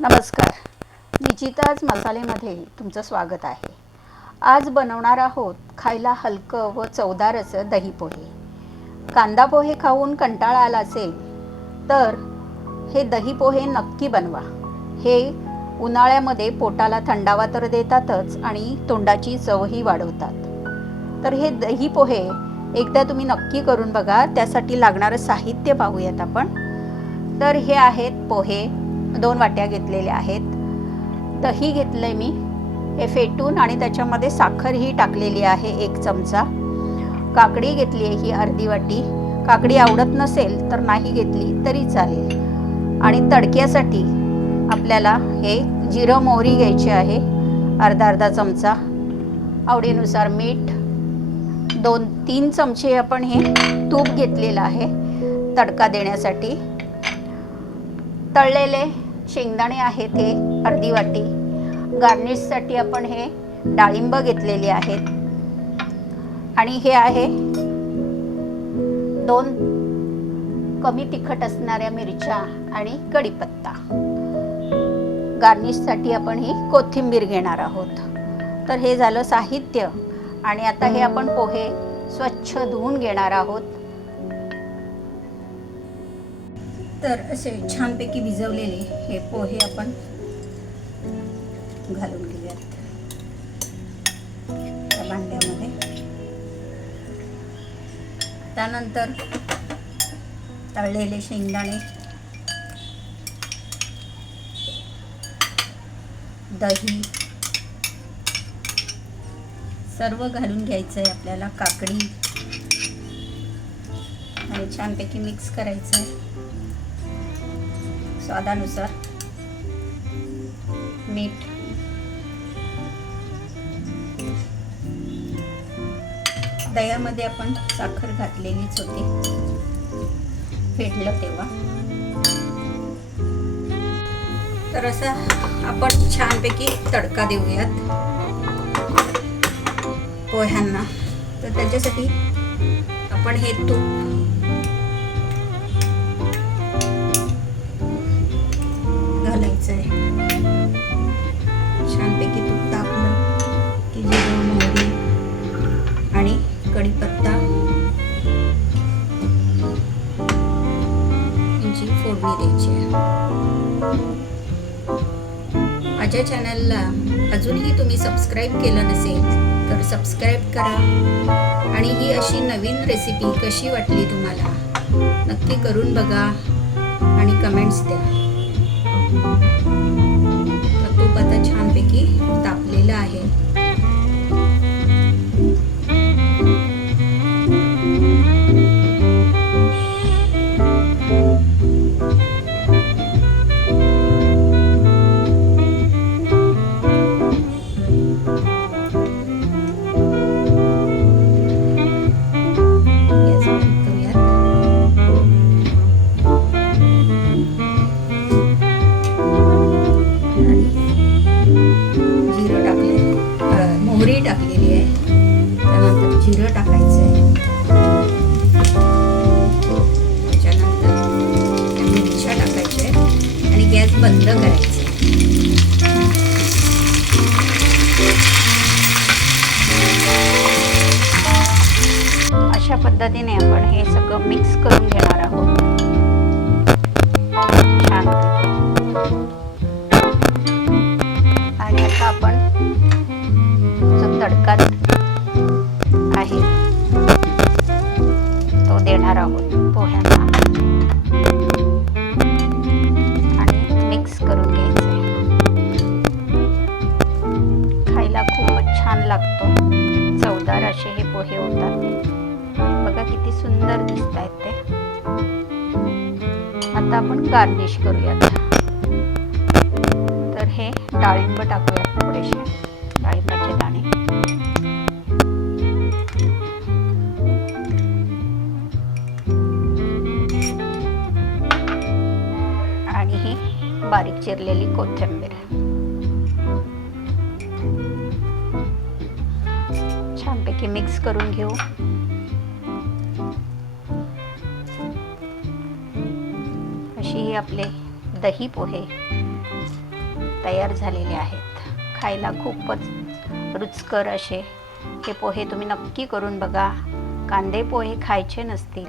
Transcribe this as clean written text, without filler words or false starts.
नमस्कार, निचिताज मसालेमध्ये तुमचं स्वागत आहे। आज बनवणार आहोत खायला हलकं व चवदार असं दही पोहे। कांदा पोहे खाऊन कंटाळा आला असेल तर हे दही पोहे नक्की बनवा। हे उन्हाळ्यामध्ये पोटाला थंडावा तर देतातच आणि तोंडाची चवही वाढवतात। तर हे दही पोहे एकदा तुम्ही नक्की करून बघा। त्यासाठी लागणारं साहित्य पाहूयात आपण। तर हे आहेत पोहे, 2 वाट्या घेतलेल्या आहेत। दही घेतलंय मी, हे फेटून आणि त्याच्यामध्ये साखरही टाकलेली आहे 1 चमचा। काकडी घेतली आहे ही अर्धी वाटी। काकडी आवडत नसेल तर नाही घेतली तरी चालेल। आणि तडक्यासाठी आपल्याला हे जिरं मोहरी घ्यायची आहे, अर्धा चमचा। आवडीनुसार मीठ, 2-3 चमचे आपण हे तूप घेतलेलं आहे तडका देण्यासाठी। तळलेले शेंगदाणे आहेत हे अर्धी वाटी। गार्निशसाठी आपण हे डाळिंब घेतलेले आहेत आणि हे आहे 2 कमी तिखट असणाऱ्या मिरच्या आणि कढीपत्ता। गार्निशसाठी आपण ही कोथिंबीर घेणार आहोत। तर हे झालं साहित्य आणि आता हे आपण पोहे स्वच्छ धुवून घेणार आहोत। तर असे छानपैकी भिजवलेले हे पोहे आपण घालून घेऊयात त्या भांड्यामध्ये। त्यानंतर तळलेले शेंगदाणे, दही सर्व घालून घ्यायचं आहे आपल्याला। काकडी आणि छानपैकी मिक्स करायचं आहे। स्वादानुसार मीठ, दह्यामध्ये आपण साखर घातलेलीच होती फेटलं तेव्हा। तर असं आपण छानपैकी तडका देऊयात पोह्यांना। तर त्याच्यासाठी आपण हे तूप घालायचं आहे। छानपैकी तूप टाकलं की जिरं मोहरी आणि कढीपत्ता यांची फोडणी द्यायची आहे। माझ्या चॅनलला अजूनही तुम्ही सबस्क्राईब केलं नसेल तर सबस्क्राईब करा आणि ही अशी नवीन रेसिपी कशी वाटली तुम्हाला नक्की करून बघा आणि कमेंट्स द्या। तर तूप आता छानपैकी तापलेलं आहे। मोहरी टाकलेली आहे, त्यानंतर जिरं टाकायचं आहे, त्याच्यानंतर मिरच्या टाकायच्या आहे आणि गॅस बंद करायचा। अशा पद्धतीने आपण हे सगळं मिक्स करून घेणार आहोत छान। आणि आता आपण जो तडका आहे तो देणार आहोत पोह्यांना आणि मिक्स करून घ्यायचं आहे। खायला खूपच छान लागतो, चवदार असे हे पोहे होतात। बघा किती सुंदर दिसत आहेत ते। आता आपण गार्निश करूयात। तर हे डाळिंब टाकूयात, थोडेसे डाळिंबाचे दाणे आणि ही बारीक चिरलेली कोथिंबीर। छानपैकी मिक्स करून घेऊ। अशी आपले दही पोहे तयार झालेले आहेत. खायला खूपच रुचकर असे हे पोहे तुम्ही नक्की करून बघा. कांदे पोहे खायचे नसतील